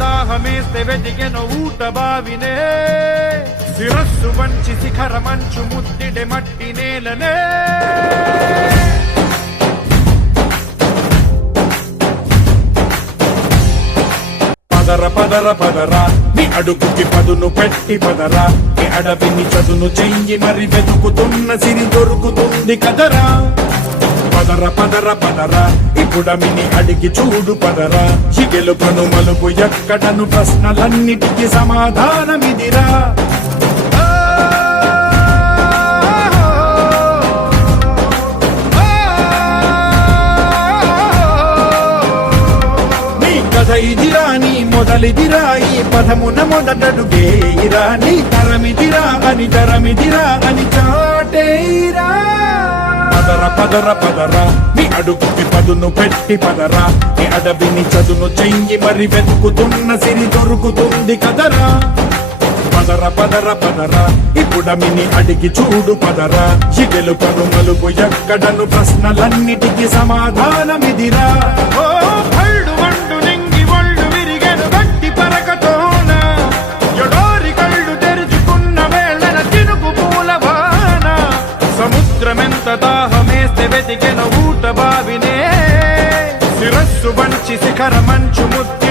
దాహమేస్తే వెతికెను ఊట బావినే శిరస్సు వంచి శిఖర మంచు ముద్దిడే మట్టి నేలనే పదర పదర పదరా నీ అడుగుకి పదును పెట్టి పదరా నీ అడవిని చదును చెయ్యి మరి వెతుకుతున్న సిరి దొరుకుతుంది కదరా పదర పదర పదరా ఇప్పుడమిని అడిగి చూడు పదరా ఈ గెలుపను మలుపు ఎక్కడను ప్రశ్నలన్నిటికీ సమాధానమిదిరా ఇదిరా నీ మొదలిదిరా ఈ పదమున మొదటడుగేయిరా నీ తరమిదిరా అని చాటేయిరా పదర పదర పదరా నీ అడుగుకి పదును పెట్టి పదరా నీ అడవిని చదును చెయ్యి మరి వెతుకుతున్న సిరి దొరుకుతుంది కదరా పదర పదర పదరా ఇప్పుడమిని అడిగి చూడు పదరా ఈ గెలుపను మలుపు ఎక్కడను ప్రశ్నలన్నిటికీ సమాధానమిదిరా సముద్రమెంత దాహమేస్తే వెతికెను ఊట బావినే శిరస్సు వంచి శిఖర మంచు ముద్దు